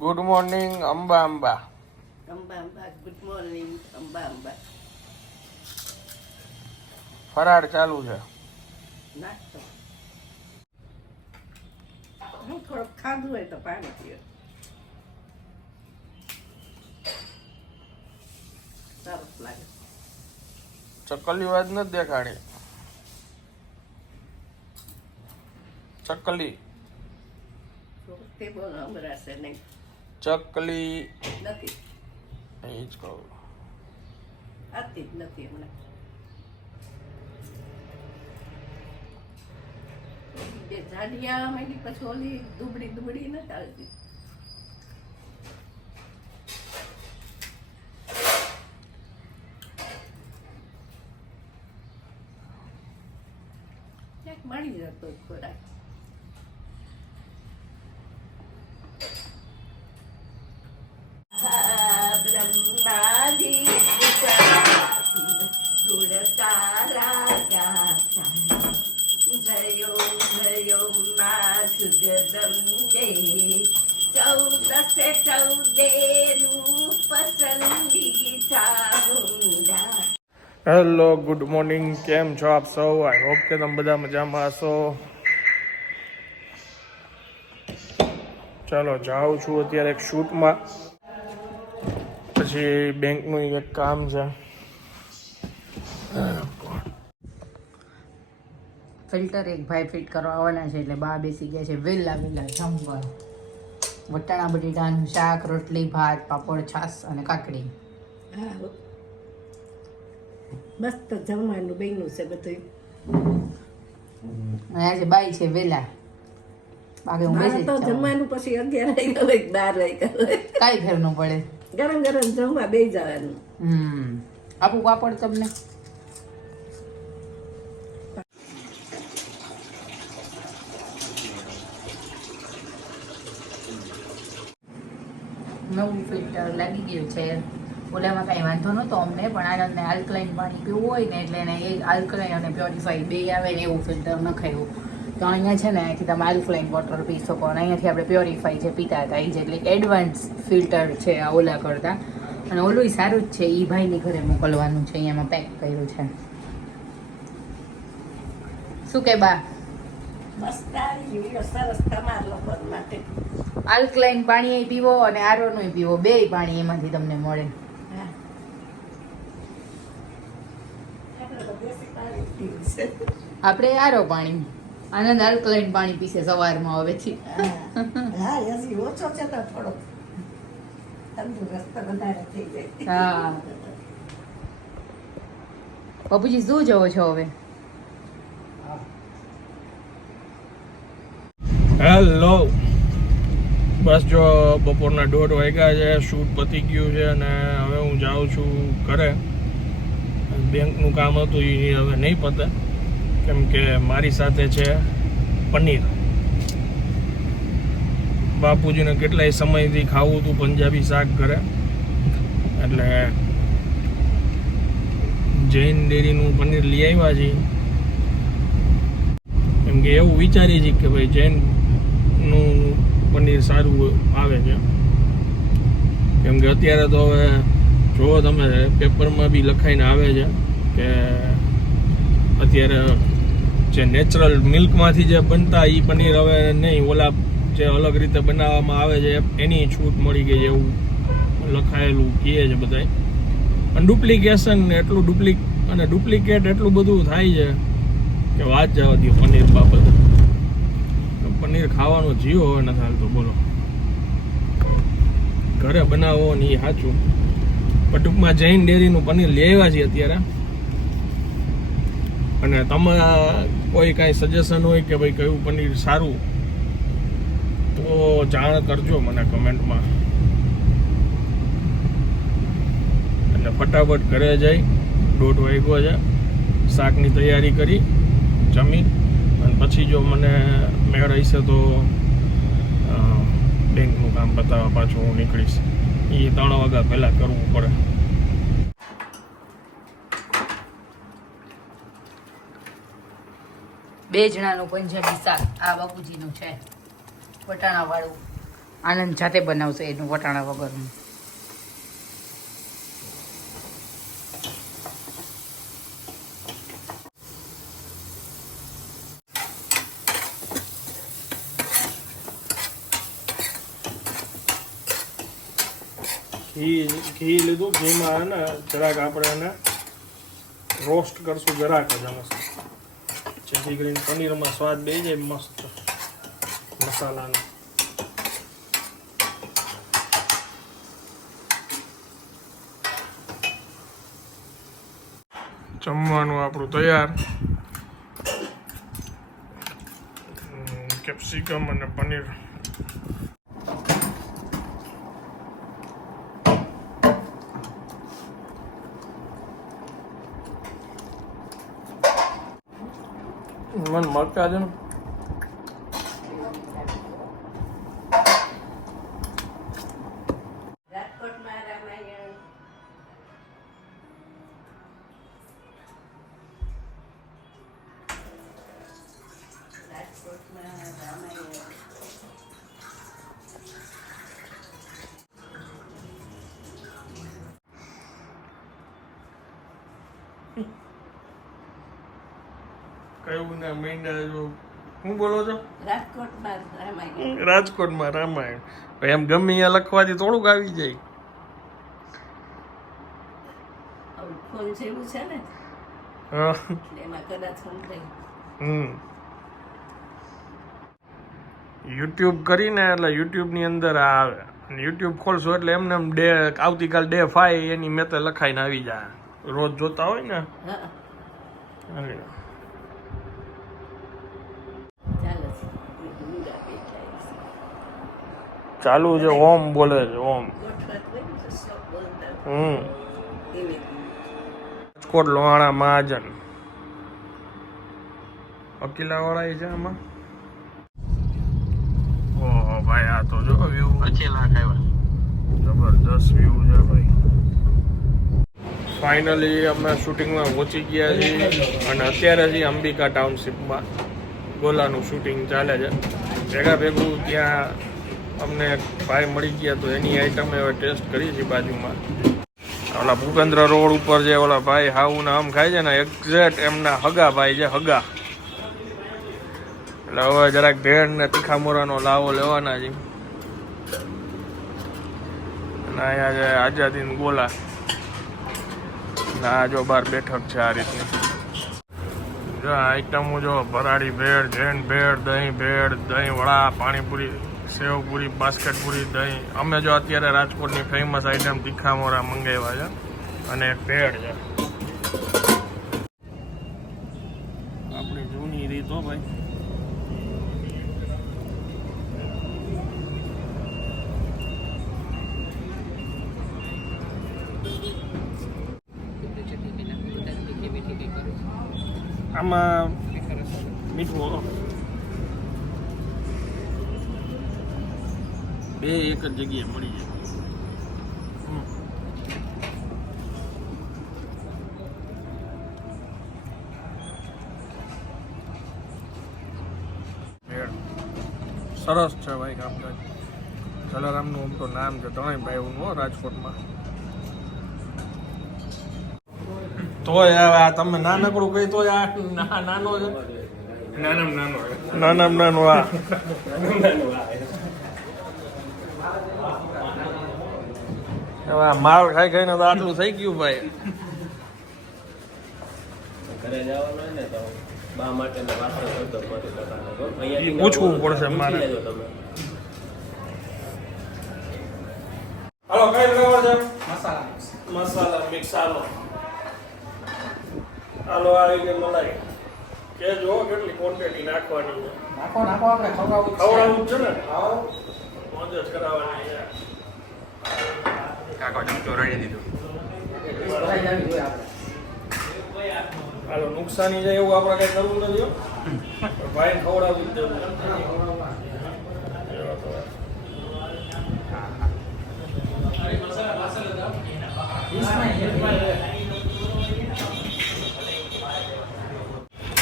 Good morning Amba Amba Amba Amba good morning Amba Amba ફરાળ ચાલુ છે. નાસ્તો. હું થોડુંક ખાધું હોય તો પાણી પીઓ. સરસ લાગે. ચકલી વાત નથી દેખાડી. ચકલી. તે હમરાશે નહીં. ચકલી. નથી. એ જ કહું. આતી જ નથી હમણાં બે ઝાડિયા માંડી પછી ઓલી દુબળી દુબળી નથી આવતી. ક્યાંક મળી જતો ખોરાક. હેલો ગુડ મોર્નિંગ કેમ છો આપ સૌ? આઈ હોપ કે તમે બધા મજામાં હશો. ચાલો જાઉં છું અત્યારે એક શૂટમાં પછી બેંકનું એક કામ છે. ફિલ્ટર એક ભાઈ ફિટ કરવા આવવાના છે એટલે બા બેસી ગયા છે વેલા વેલા જમવા. વટાણા બટેટાનું શાક રોટલી ભાત પાપડ છાસ અને કાકડી. મસ્ત જમવાનું બન્યું છે બધું આજે બાઈ છે વેલા. બાકી હું બેસી તો જમવાનું પછી અગિયાર વાગ્યા હોય બાર વાગ્યા કાંઈ ફેર ન પડે. ગરમ ગરમ જમવા બે જવાનું. હમ. આપું પાપડ તમને. નવું ફિલ્ટર લાગી ગયું છે. ઓલામાં કાંઈ વાંધો નહોતો અમને પણ આનંદને આલ્કલાઇન પાણી પીવું હોય ને એટલે એને એ આલ્કલાઇન અને પ્યોરિફાઈ બે આવે ને એવું ફિલ્ટર નખાયું. તો અહીંયા છે ને અહીંથી તમે આલ્કલાઇન વોટર પી શકો અને અહીંયાથી આપણે પ્યોરિફાઈ જે પીતા હતા એ જેટલી એડવાન્સ ફિલ્ટર છે આ ઓલા કરતાં. અને ઓલું સારું જ છે એ ભાઈની ઘરે મોકલવાનું છે અહીંયામાં પેક કર્યું છે. શું કે બા? આલ્કલાઇન પાણી પીવો અને આરોનું પીવો બે પાણી એમાંથી તમને મળે હા આપણે તો દેશી પાણી પીવું છે આપણે આરો પાણી. આનંદ આલ્કલાઇન પાણી પીશે સવારમાં હવેથી હા હા હજી ઓછો છે તો થોડો તંદુરસ્ત વધારે થઈ જાય. હા. બાપુજી શું જોવો છો હવે? હેલો બસ જો બપોરના દોઢ વાગ્યા છે શૂટ પતી ગયું છે અને હવે હું જાઉં છું ઘરે. બેંકનું કામ હતું એ હવે નહીં પતે. કેમ કે મારી સાથે છે પનીર. બાપુજીને કેટલાય સમયથી ખાવું હતું, પંજાબી શાક ઘરે. એટલે જૈન ડેરીનું પનીર લઈ આવ્યા છીએ. કેમ કે એવું વિચારીએ છીએ કે ભાઈ જૈનનું પનીર સારું આવે છે. કેમ કે અત્યારે તો હવે જુઓ તમે, પેપરમાં બી લખાઈને આવે છે કે અત્યારે જે નેચરલ મિલ્કમાંથી જે બનતા એ પનીર હવે નહીં, ઓલા જે અલગ રીતે બનાવવામાં આવે છે એની છૂટ મળી ગઈ એવું લખાયેલું કહે છે બધાય. અને ડુપ્લિકેશન એટલું ડુપ્લિક અને ડુપ્લિકેટ એટલું બધું થાય છે કે વાત જવા દો પનીર બાબતે. પનીર ખાવાનો જીવ હવે નથી હાલતો, બોલો. ઘરે બનાવો ને એ સાચું. પણ ટૂંકમાં જૈન ડેરીનું પનીર લઈ આવ્યા છીએ અત્યારે. અને તમે કોઈ કાંઈ સજેશન હોય કે ભાઈ કયું પનીર સારું, તો જાણ કરજો મને કમેન્ટમાં. એટલે ફટાફટ ઘરે જઈ, દોઢ વાગ્યો છે, શાકની તૈયારી કરી, જમી, અને પછી જો મને મેળ હશે તો બેંકનું કામ બતાવવા પાછું હું નીકળીશ. એ ત્રણ વાગ્યા પહેલાં કરવું પડે. બે જણાનું પંજાબી શાક, આ બાપુજીનું છે. વટાણા વાળું આનંદ જાતે બનાવશે એનું વટાણા વગરનું. ઘી ઘી લીધું, ઘીમાં ને જરાક આપણે એને રોસ્ટ કરશું જરાક જ આમાં. જેથી કરીને પનીરમાં સ્વાદ બે જાય મસ્ત મસાલાનો. જમવાનું આપણું તૈયાર. કેપ્સિકમ અને પનીર. મને મળતા છે કયું મીંડા જો હું બોલો છો? રાજકોટમાં રામાયણ. રાજકોટમાં રામાયણ. એમ ગમે અહીંયા લખવાથી થોડુંક આવી જાય. ફોન જેવું છે ને હા. એમાં કદાચ સમજાય. હમ. યુટ્યુબ કરીને એટલે યુટ્યુબની અંદર આ આવે. અને યુટ્યુબ ખોલશો એટલે એમને એમ ડે આવતીકાલ ડે ફાઈ એની મેં તો લખાઈને આવી જાય રોજ જોતા હોય ને? હા એટલે. ચાલે છે ઊંઘા બેઠા છે. ચાલુ છે ઓમ બોલે છે ઓમ. હમ. રાજકોટ લોહાણા મહાજન. અકીલાવાળા છે આમાં? ઓહો ભાઈ આ તો જો વ્યૂ લાખ આવ્યા જબરદસ્ત વ્યૂ છે ભાઈ. ફાઇનલી અમે શૂટિંગમાં પહોંચી ગયા છીએ અને અત્યારે છીએ અંબિકા ટાઉનશીપમાં ગોલાનું શૂટિંગ ચાલે છે. ભેગા ભેગું ત્યાં અમને ભાઈ મળી ગયા તો એની આઈટમ હવે ટેસ્ટ કરી છે બાજુમાં. ઓલા ભૂપેન્દ્ર રોડ ઉપર જે ઓલા ભાઈ હાઉ ના આમ ખાય છે ને એક્ઝેક્ટ એમના હગા ભાઈ છે, હગા. એટલે હવે જરાક ભેળ ને તીખા મોરાનો લાવો લેવાના છે. અને અહીંયા છે આઝાદીન ગોલા. ના, જો બાર બેઠક છે આ રીતની. જો આઈટમો જો ભરાડી ભેળ જૈન ભેળ, દહીં ભેળ, દહીં વડા, પાણીપુરી. સેવપુરી, બાસ્કેટપુરી, દહીં. અમે જો અત્યારે રાજકોટની ફેમસ આઈટમ તીખા મોરા મંગાવ્યા છે અને પેડ છે. આપણી જૂની રીત ભાઈ. આમાં મીઠું બે એક જ જગ્યાએ મળી જાય. સરસ છે ભાઈ કામકાજ. જલારામનું આમ તો નામ છે ત્રણેય હો રાજકોટમાં. તોય હવે આ તમે નાનકડું કહી તોય આ નાનો છે. નાનામાં નાનો નાનામાં નાનો આ. માલ ખાઈ ખાઈને તો આટલું થઈ ગયું ભાઈ. ઘરે જવાનું હોય ને તો બા માટે પૂછવું પડશે મારે. હલો તમે. હાલો કઈ ફ્લેવર છે? મસાલા મિક્સ. આલો આલો આવી ગયો મલાઈ. કે જો કેટલી ક્વોન્ટિટી નાખવાની છે. નાખો નાખો આપણે ખવડાવું ખવડાવું છે. ને? હા. મોજ જ કરાવવાની છે. નુકસાની જાય એવું આપણે કઈ કરવું નથી ભાઈ ખવડાવવું જ દેવું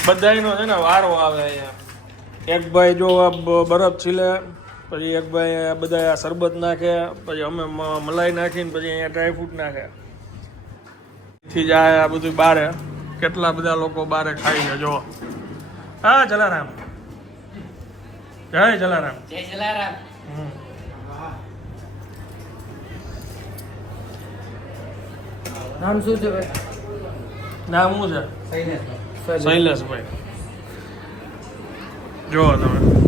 બધાયનો છે ને વારો આવે એક ભાઈ જો બરફ છીલે પછી એક ભાઈ બધા આ શરબત નાખે પછી અમે મ- મલાઈ નાખીને પછી અહીંયા ડ્રાયફ્રૂટ નાખે. થી જ આ બધું બારે. કેટલા બધા લોકો બારે ખાઈ છે જો હા જલારામ. જય જલારામ. જય જલારામ. હમ. નામ શું છે ભાઈ? નામ શું છે? શૈલેષભાઈ. જો તમે.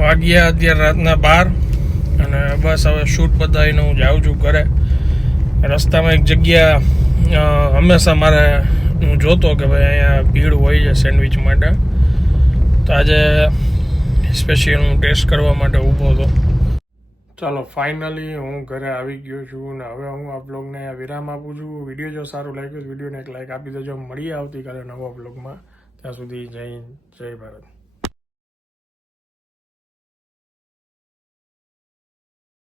વાગ્યા અત્યારે રાતના બાર અને બસ હવે શૂટ બતાવીને હું જાઉં છું ઘરે. રસ્તામાં એક જગ્યા હંમેશા મારે હું જોતો કે ભાઈ અહીંયા ભીડ હોય છે સેન્ડવિચ માટે. તો આજે સ્પેશિયલ હું ટેસ્ટ કરવા માટે ઊભો હતો. ચાલો ફાઇનલી હું ઘરે આવી ગયો છું અને હવે હું આ બ્લોગને વિરામ આપું છું. વીડિયો જો સારું લાગ્યું વિડીયોને એક લાઈક આપી દેજો. મળીએ આવતીકાલે નવા બ્લોગમાં ત્યાં સુધી જય જય ભારત.